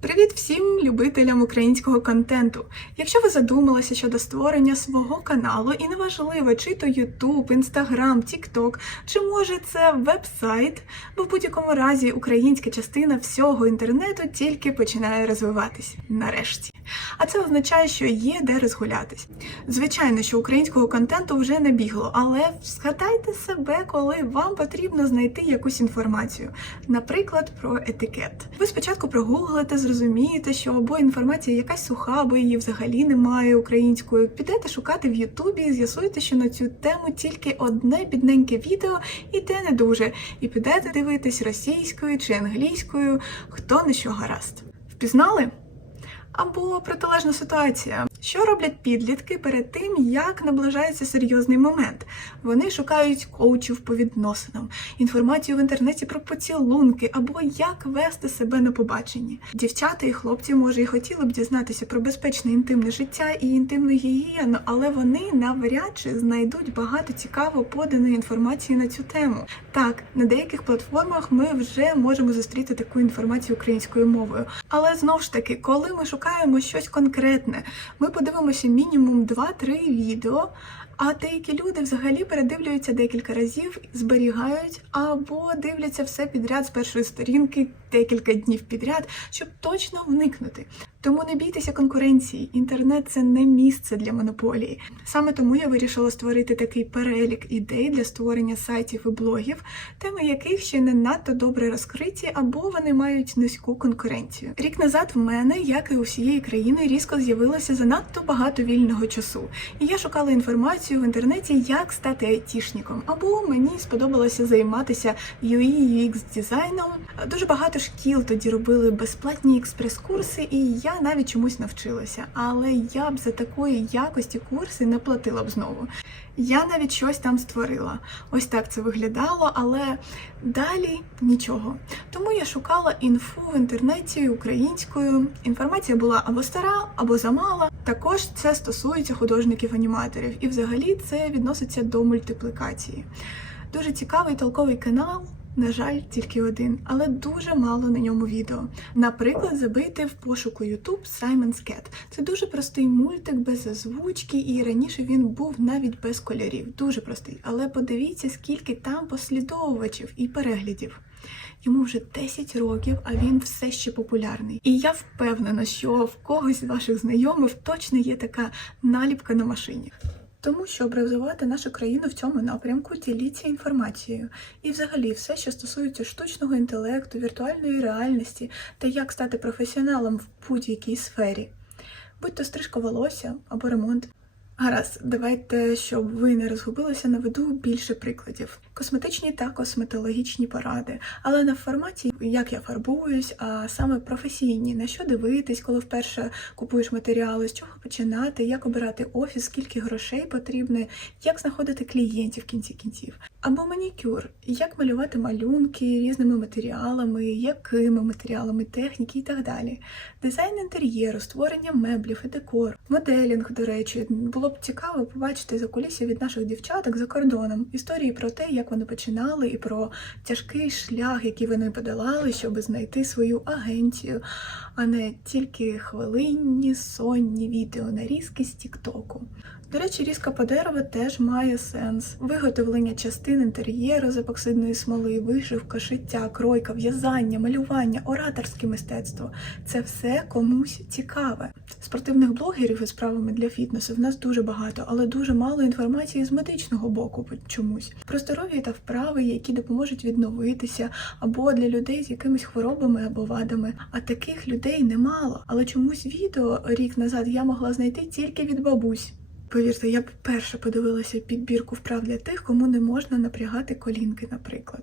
Привіт всім любителям українського контенту! Якщо ви задумалися щодо створення свого каналу, і неважливо, чи то YouTube, Instagram, TikTok, чи може це веб-сайт, бо в будь-якому разі українська частина всього інтернету тільки починає розвиватись нарешті. А це означає, що є де розгулятись. Звичайно, що українського контенту вже не бігло, але згадайте себе, коли вам потрібно знайти якусь інформацію, наприклад, про етикет. Ви спочатку прогуглите, зрозумієте, що або інформація якась суха, або її взагалі немає українською. Підете шукати в Ютубі і з'ясуєте, що на цю тему тільки одне бідненьке відео, і те не дуже. І підете дивитись російською чи англійською, хто на що гаразд. Впізнали? Або протилежна ситуація. Що роблять підлітки перед тим, як наближається серйозний момент? Вони шукають коучів по відносинам, інформацію в інтернеті про поцілунки або як вести себе на побаченні. Дівчата і хлопці, може, і хотіли б дізнатися про безпечне інтимне життя і інтимну гігієну, але вони навряд чи знайдуть багато цікаво поданої інформації на цю тему. Так, на деяких платформах ми вже можемо зустріти таку інформацію українською мовою. Але знову ж таки, коли ми шукаємо щось конкретне, ми подивимося мінімум 2-3 відео. А деякі люди взагалі передивлюються декілька разів, зберігають або дивляться все підряд з першої сторінки декілька днів підряд, щоб точно вникнути. Тому не бійтеся конкуренції. Інтернет це не місце для монополії. Саме тому я вирішила створити такий перелік ідей для створення сайтів і блогів, теми яких ще не надто добре розкриті, або вони мають низьку конкуренцію. Рік назад в мене, як і у всієї країни, різко з'явилося занадто багато вільного часу, і я шукала інформацію в інтернеті, як стати айтішником. Або мені сподобалося займатися UI UX дизайном. Дуже багато шкіл тоді робили безплатні експрес-курси, і я навіть чомусь навчилася. Але я б за такої якості курси не платила б знову. Я навіть щось там створила. Ось так це виглядало, але далі нічого. Тому я шукала інфу в інтернеті українською. Інформація була або стара, або замала. Також це стосується художників-аніматорів, і взагалі це відноситься до мультиплікації. Дуже цікавий толковий канал. На жаль, тільки один, але дуже мало на ньому відео. Наприклад, забийте в пошуку YouTube Simon's Cat. Це дуже простий мультик без озвучки, і раніше він був навіть без кольорів. Дуже простий. Але подивіться, скільки там послідовувачів і переглядів. Йому вже 10 років, а він все ще популярний. І я впевнена, що в когось з ваших знайомих точно є така наліпка на машині. Тому, щоб розвивати нашу країну в цьому напрямку, діліться інформацією. І взагалі все, що стосується штучного інтелекту, віртуальної реальності та як стати професіоналом в будь-якій сфері, будь то стрижка волосся або ремонт. Гаразд, давайте, щоб ви не розгубилися, наведу більше прикладів. Косметичні та косметологічні поради, але не в форматі, як я фарбуюсь, а саме професійні, на що дивитись, коли вперше купуєш матеріали, з чого починати, як обирати офіс, скільки грошей потрібно, як знаходити клієнтів в кінці кінців. Або манікюр, як малювати малюнки різними матеріалами, якими матеріалами, техніки і так далі. Дизайн інтер'єру, створення меблів і декор, моделінг, до речі, було б цікаво побачити за кулісся від наших дівчаток за кордоном історії про те, як вони починали, і про тяжкий шлях, який вони подолали, щоб знайти свою агенцію, а не тільки хвилинні сонні відео нарізки з Тіктоку. До речі, різка по дереву теж має сенс. Виготовлення частин інтер'єру з епоксидної смоли, вишивка, шиття, кройка, в'язання, малювання, ораторське мистецтво це все комусь цікаве. Спортивних блогерів із справами для фітнесу в нас дуже багато, але дуже мало інформації з медичного боку чомусь. Про здоров'я та вправи, які допоможуть відновитися, або для людей з якимись хворобами або вадами. А таких людей немало. Але чомусь відео рік назад я могла знайти тільки від бабусь. Повірте, я б перше подивилася підбірку вправ для тих, кому не можна напрягати колінки, наприклад.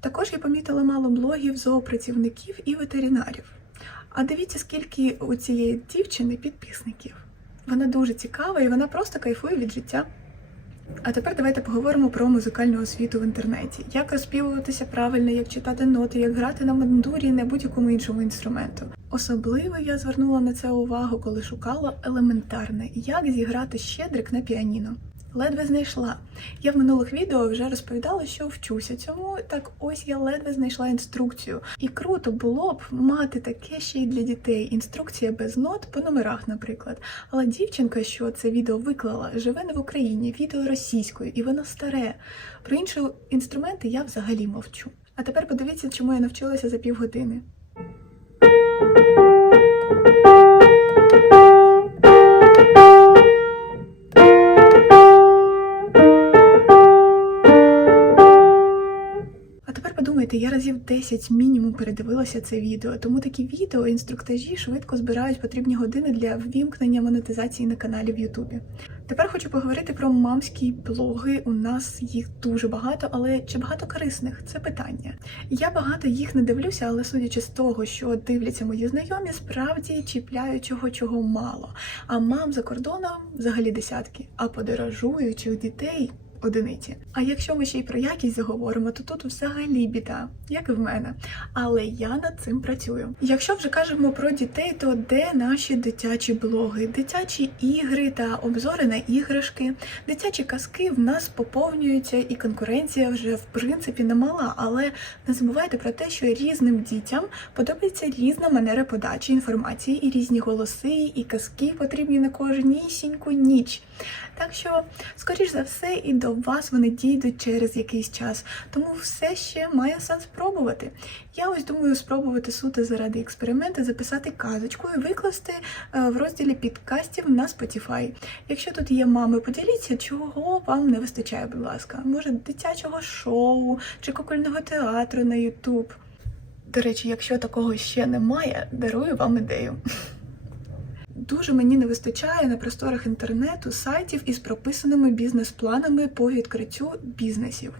Також я помітила мало блогів зоопрацівників і ветеринарів. А дивіться, скільки у цієї дівчини підписників. Вона дуже цікава і вона просто кайфує від життя. А тепер давайте поговоримо про музикальну освіту в інтернеті. Як розпівуватися правильно, як читати ноти, як грати на мандурі на будь-якому іншому інструменту. Особливо я звернула на це увагу, коли шукала елементарне, як зіграти щедрик на піаніно. Ледве знайшла. Я в минулих відео вже розповідала, що вчуся цьому. Так ось я ледве знайшла інструкцію. І круто було б мати таке ще й для дітей. Інструкція без нот по номерах, наприклад. Але дівчинка, що це відео виклала, живе не в Україні, відео російською, і воно старе. Про інші інструменти я взагалі мовчу. А тепер подивіться, чому я навчилася за півгодини. Тепер я разів 10 мінімум передивилася це відео, тому такі відео, інструктажі швидко збирають потрібні години для ввімкнення монетизації на каналі в Ютубі. Тепер хочу поговорити про мамські блоги. У нас їх дуже багато, але чи багато корисних? Це питання. Я багато їх не дивлюся, але судячи з того, що дивляться мої знайомі, справді чіпляють чого чого мало. А мам за кордоном взагалі десятки, а подорожуючих дітей одиниці. А якщо ми ще й про якість заговоримо, то тут взагалі біда, як і в мене. Але я над цим працюю. Якщо вже кажемо про дітей, то де наші дитячі блоги, дитячі ігри та обзори на іграшки, дитячі казки в нас поповнюються, і конкуренція вже в принципі немала. Але не забувайте про те, що різним дітям подобається різна манера подачі інформації, і різні голоси, і казки потрібні на кожнісіньку ніч. Так що, скоріш за все, і до вас вони дійдуть через якийсь час, тому все ще має сенс спробувати. Я ось думаю спробувати суто заради експерименту записати казочку і викласти е, в розділі підкастів на Spotify. Якщо тут є мами, поділіться, чого вам не вистачає, будь ласка. Може, дитячого шоу чи кукольного театру на YouTube. До речі, якщо такого ще немає, дарую вам ідею. Дуже мені не вистачає на просторах інтернету сайтів із прописаними бізнес-планами по відкриттю бізнесів.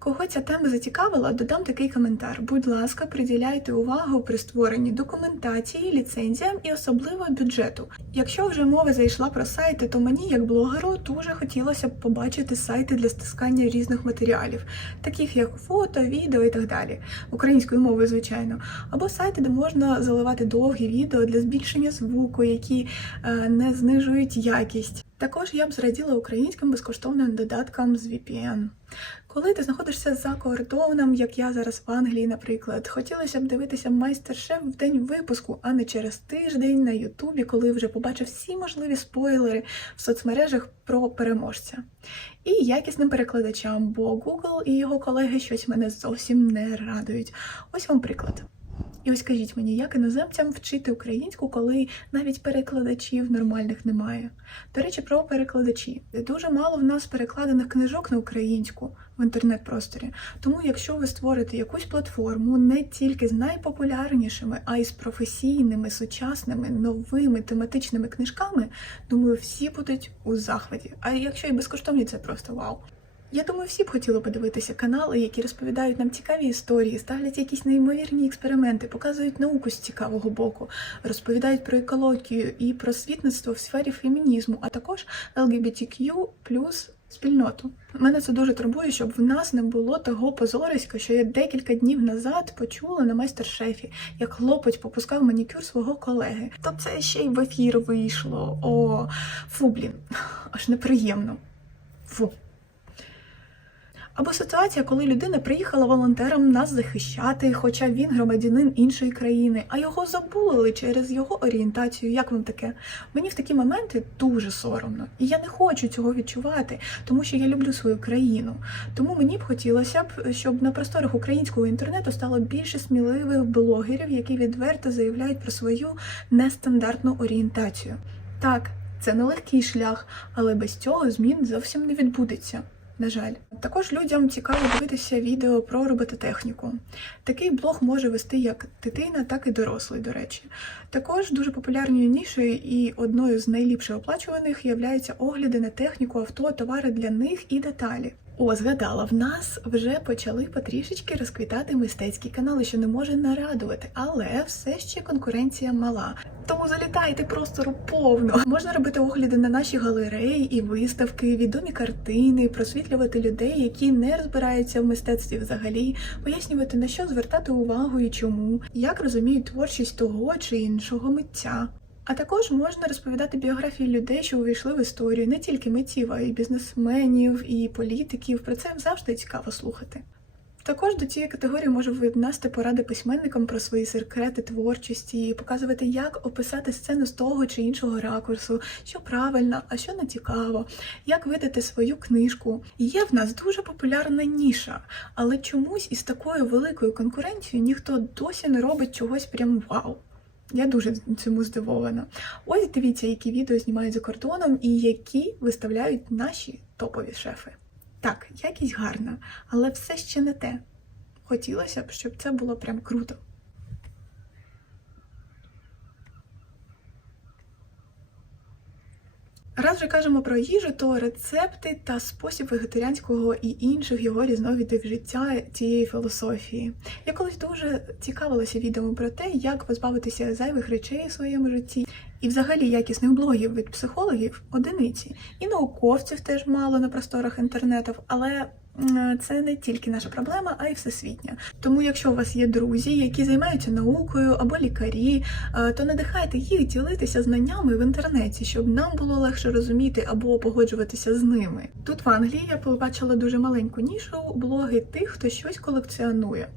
Кого ця тема зацікавила, додам такий коментар. Будь ласка, приділяйте увагу при створенні документації, ліцензіям і особливо бюджету. Якщо вже мова зайшла про сайти, то мені, як блогеру, дуже хотілося б побачити сайти для стискання різних матеріалів, таких як фото, відео і так далі, українською мовою, звичайно, або сайти, де можна заливати довгі відео для збільшення звуку, які е, не знижують якість. Також я б зраділа українським безкоштовним додаткам з VPN. Коли ти знаходишся за кордоном, як я зараз в Англії, наприклад, хотілося б дивитися майстер-шеф в день випуску, а не через тиждень на Ютубі, коли вже побачив всі можливі спойлери в соцмережах про переможця. І якісним перекладачам, бо Google і його колеги щось мене зовсім не радують. Ось вам приклад. І ось скажіть мені, як іноземцям вчити українську, коли навіть перекладачів нормальних немає? До речі, про перекладачі. Дуже мало в нас перекладених книжок на українську в інтернет-просторі. Тому, якщо ви створите якусь платформу не тільки з найпопулярнішими, а й з професійними, сучасними, новими тематичними книжками, думаю, всі будуть у захваті. А якщо і безкоштовні, це просто вау. Я думаю, всі б хотіли подивитися канали, які розповідають нам цікаві історії, ставлять якісь неймовірні експерименти, показують науку з цікавого боку, розповідають про екологію і про світництво в сфері фемінізму, а також LGBTQ спільноту. Мене це дуже турбує, щоб в нас не було того позориська, що я декілька днів назад почула на майстер-шефі, як хлопець попускав манікюр свого колеги. То це ще й в ефір вийшло. О, фу, блін, аж неприємно. Фу. Або ситуація, коли людина приїхала волонтером нас захищати, хоча він громадянин іншої країни, а його забули через його орієнтацію. Як вам таке? Мені в такі моменти дуже соромно, і я не хочу цього відчувати, тому що я люблю свою країну. Тому мені б хотілося б, щоб на просторах українського інтернету стало більше сміливих блогерів, які відверто заявляють про свою нестандартну орієнтацію. Так, це нелегкий шлях, але без цього змін зовсім не відбудеться. На жаль, також людям цікаво дивитися відео про робототехніку. Такий блог може вести як дитина, так і дорослий, до речі. Також дуже популярною нішою і одною з найліпше оплачуваних являються огляди на техніку, авто, товари для них і деталі. О, згадала, в нас вже почали потрішечки розквітати мистецькі канали, що не може нарадувати, але все ще конкуренція мала. Тому залітайте простору повно. Можна робити огляди на наші галереї і виставки, відомі картини, просвітлювати людей, які не розбираються в мистецтві взагалі, пояснювати на що звертати увагу і чому, як розуміють творчість того чи іншого митця. А також можна розповідати біографії людей, що увійшли в історію, не тільки митців, а й бізнесменів, і політиків. Про це завжди цікаво слухати. Також до цієї категорії може віднести поради письменникам про свої секрети творчості, показувати, як описати сцену з того чи іншого ракурсу, що правильно, а що не цікаво, як видати свою книжку. Є в нас дуже популярна ніша, але чомусь із такою великою конкуренцією ніхто досі не робить чогось прям вау. Я дуже цьому здивована. Ось дивіться, які відео знімають за кордоном і які виставляють наші топові шефи. Так, якість гарна, але все ще не те. Хотілося б, щоб це було прям круто. Раз вже кажемо про їжу, то рецепти та спосіб вегетаріанського і інших його різновидів життя цієї філософії. Я колись дуже цікавилася відео про те, як позбавитися зайвих речей у своєму житті, і взагалі якісних блогів від психологів одиниці. І науковців теж мало на просторах інтернетів, але це не тільки наша проблема, а й всесвітня. Тому, якщо у вас є друзі, які займаються наукою або лікарі, е, то надихайте їх ділитися знаннями в інтернеті, щоб нам було легше розуміти або погоджуватися з ними. Тут в Англії я побачила дуже маленьку нішу блоги тих, хто щось колекціонує.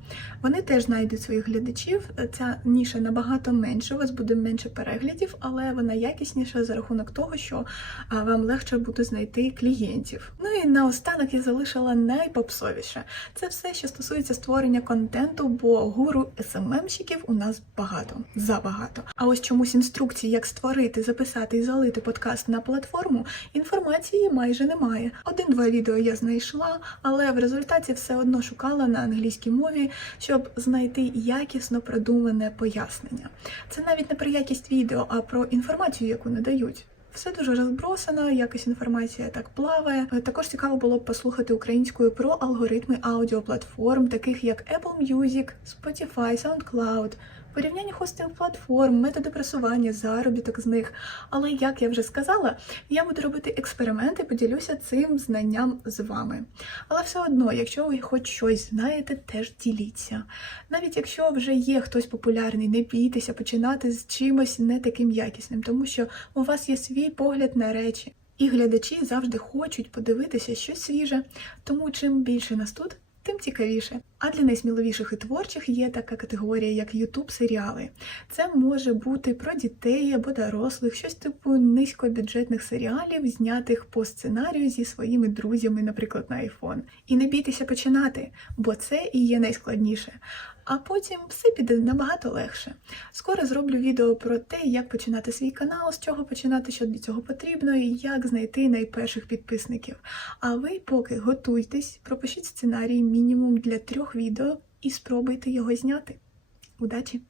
Вони теж знайдуть своїх глядачів. Ця ніша набагато менше, у вас буде менше переглядів, але вона якісніша за рахунок того, що вам легше буде знайти клієнтів. Ну і наостанок я залишила найпопсовіше. Це все, що стосується створення контенту, бо гуру СММщиків у нас багато, забагато. А ось чомусь інструкції, як створити, записати і залити подкаст на платформу, інформації майже немає. Один-два відео я знайшла, але в результаті все одно шукала на англійській мові, щоб знайти якісно продумане пояснення. Це навіть не про якість відео, а про інформацію, яку надають. Все дуже розбросано, якась інформація так плаває. Е, Також цікаво було б послухати українською про алгоритми аудіоплатформ, таких як Apple Music, Spotify, SoundCloud, порівняння хостинг платформ, методи просування, заробіток з них. Але як я вже сказала, я буду робити експерименти, поділюся цим знанням з вами. Але все одно, якщо ви хоч щось знаєте, теж діліться. Навіть якщо вже є хтось популярний, не бійтеся починати з чимось не таким якісним, тому що у вас є свій погляд на речі. І глядачі завжди хочуть подивитися щось свіже, тому чим більше нас тут, тим цікавіше. А для найсміливіших і творчих є така категорія, як youtube серіали. Це може бути про дітей або дорослих, щось типу низькобюджетних серіалів, знятих по сценарію зі своїми друзями, наприклад, на iPhone. І не бійтеся починати, бо це і є найскладніше. А потім все піде набагато легше. Скоро зроблю відео про те, як починати свій канал, з чого починати, що для цього потрібно, і як знайти найперших підписників. А ви поки готуйтесь, пропишіть сценарій мінімум для трьох відео і спробуйте його зняти. Удачі!